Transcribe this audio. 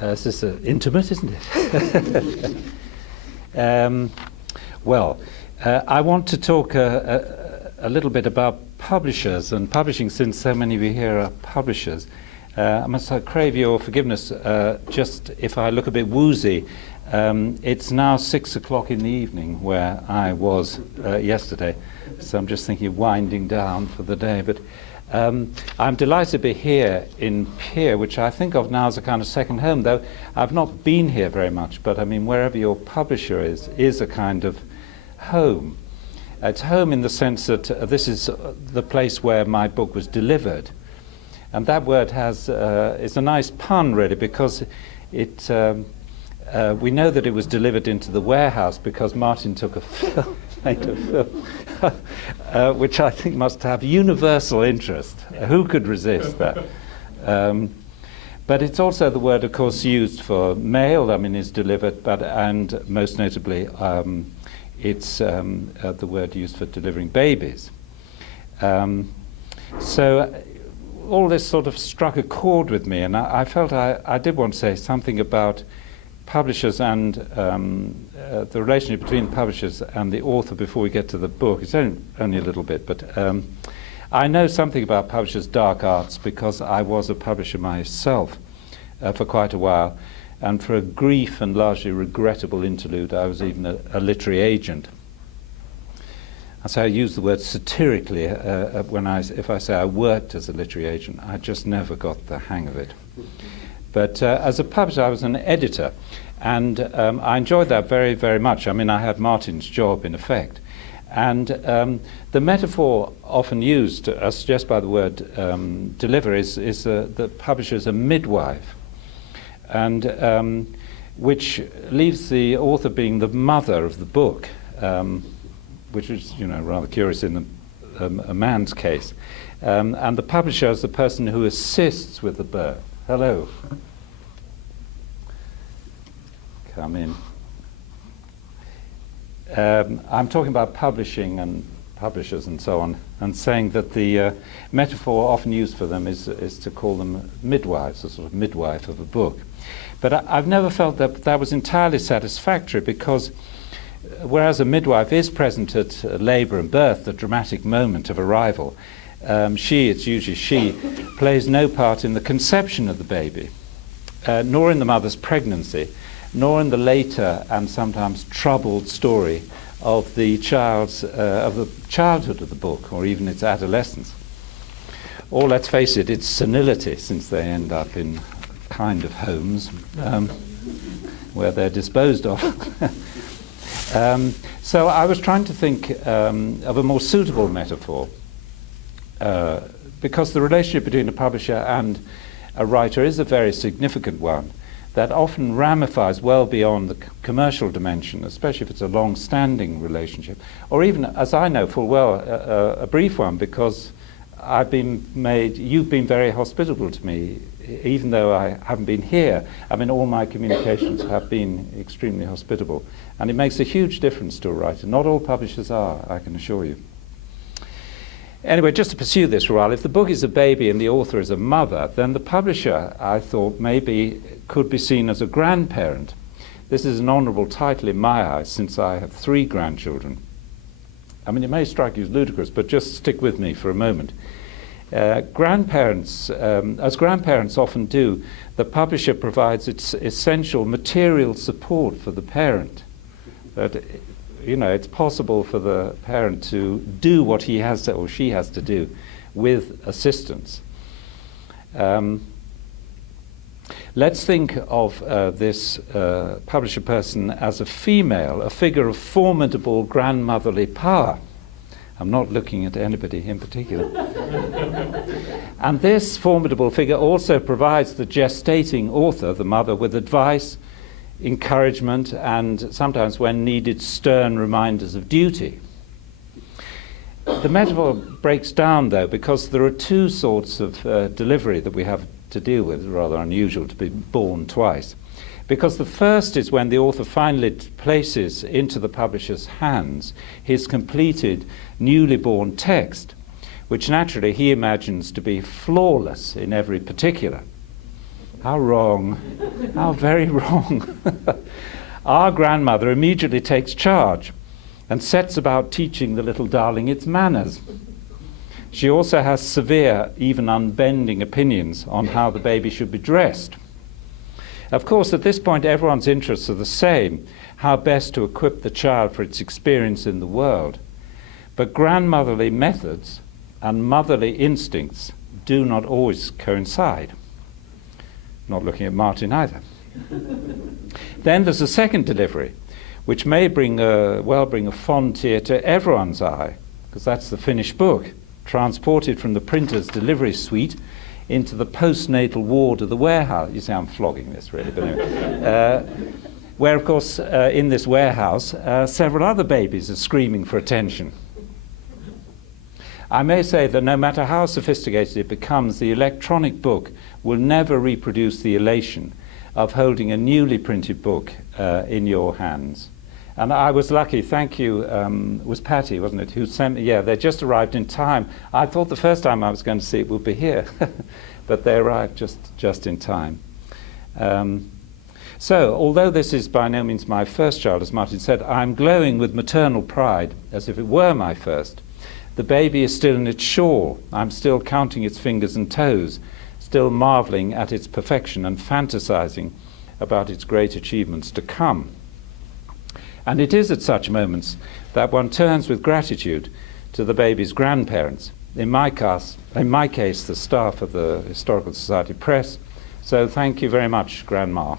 This is intimate, isn't it? I want to talk a little bit about publishers and publishing, since so many of you here are publishers. I must crave your forgiveness just if I look a bit woozy. It's now 6 o'clock in the evening where I was yesterday, so I'm just thinking of winding down for the day. But I'm delighted to be here in Pierre, which I think of now as a kind of second home, though I've not been here very much. But I mean, wherever your publisher is a kind of home. It's home in the sense that this is the place where my book was delivered. And that word has is a nice pun, really, because it we know that it was delivered into the warehouse because Martin took a film, made a film, which I think must have universal interest. Who could resist that? But it's also the word, of course, used for mail. I mean, is delivered, and most notably, it's the word used for delivering babies. So all this sort of struck a chord with me, and I felt I did want to say something about publishers and the relationship between publishers and the author before we get to the book. It's only a little bit, but I know something about publishers' dark arts because I was a publisher myself for quite a while, and for a brief and largely regrettable interlude, I was even a literary agent. So I use the word satirically if I say I worked as a literary agent. I just never got the hang of it. But as a publisher, I was an editor, and I enjoyed that very, very much. I mean, I had Martin's job, in effect. And the metaphor often used, as suggested by the word deliver, is the publisher is a midwife, and which leaves the author being the mother of the book, which is, rather curious in a man's case. And the publisher is the person who assists with the birth. Hello. Come in. I'm talking about publishing and publishers and so on, and saying that the metaphor often used for them is to call them midwives, a sort of midwife of a book. But I've never felt that was entirely satisfactory, because whereas a midwife is present at labour and birth, the dramatic moment of arrival, it's usually she, plays no part in the conception of the baby, nor in the mother's pregnancy, nor in the later and sometimes troubled story of the childhood of the book, or even its adolescence. Or, let's face it, its senility, since they end up in kind of homes where they're disposed of. So I was trying to think of a more suitable metaphor, because the relationship between a publisher and a writer is a very significant one that often ramifies well beyond the commercial dimension, especially if it's a long-standing relationship, or even, as I know full well, a brief one, because you've been very hospitable to me, even though I haven't been here. I mean, all my communications have been extremely hospitable, and it makes a huge difference to a writer. Not all publishers are, I can assure you. Anyway, just to pursue this for a while, if the book is a baby and the author is a mother, then the publisher, I thought, maybe could be seen as a grandparent. This is an honourable title in my eyes, since I have 3 grandchildren. I mean, it may strike you as ludicrous, but just stick with me for a moment. Grandparents, as grandparents often do, the publisher provides its essential material support for the parent. That, it's possible for the parent to do what he has to, or she has to do, with assistance. Let's think of this publisher person as a female, a figure of formidable grandmotherly power. I'm not looking at anybody in particular. And this formidable figure also provides the gestating author, the mother, with advice, encouragement, and sometimes, when needed, stern reminders of duty. The metaphor breaks down, though, because there are 2 sorts of delivery that we have to deal with. It's rather unusual to be born twice. Because the first is when the author finally places into the publisher's hands his completed, newly born text, which naturally he imagines to be flawless in every particular. How wrong. How very wrong. Our grandmother immediately takes charge and sets about teaching the little darling its manners. She also has severe, even unbending opinions on how the baby should be dressed. Of course, at this point, everyone's interests are the same, how best to equip the child for its experience in the world. But grandmotherly methods and motherly instincts do not always coincide. Not looking at Martin either. Then there's a second delivery, which may bring a fond tear to everyone's eye, because that's the finished book, transported from the printer's delivery suite into the postnatal ward of the warehouse. You see, I'm flogging this, really, but anyway. Where, of course, in this warehouse, several other babies are screaming for attention. I may say that no matter how sophisticated it becomes, the electronic book will never reproduce the elation of holding a newly printed book in your hands. And I was lucky, thank you, it was Patty, wasn't it, who sent me, they just arrived in time. I thought the first time I was going to see it would be here, but they arrived just in time. So, although this is by no means my first child, as Martin said, I'm glowing with maternal pride, as if it were my first. The baby is still in its shawl. I'm still counting its fingers and toes, still marveling at its perfection and fantasizing about its great achievements to come. And it is at such moments that one turns with gratitude to the baby's grandparents, in my case, the staff of the Historical Society Press. So thank you very much, Grandma.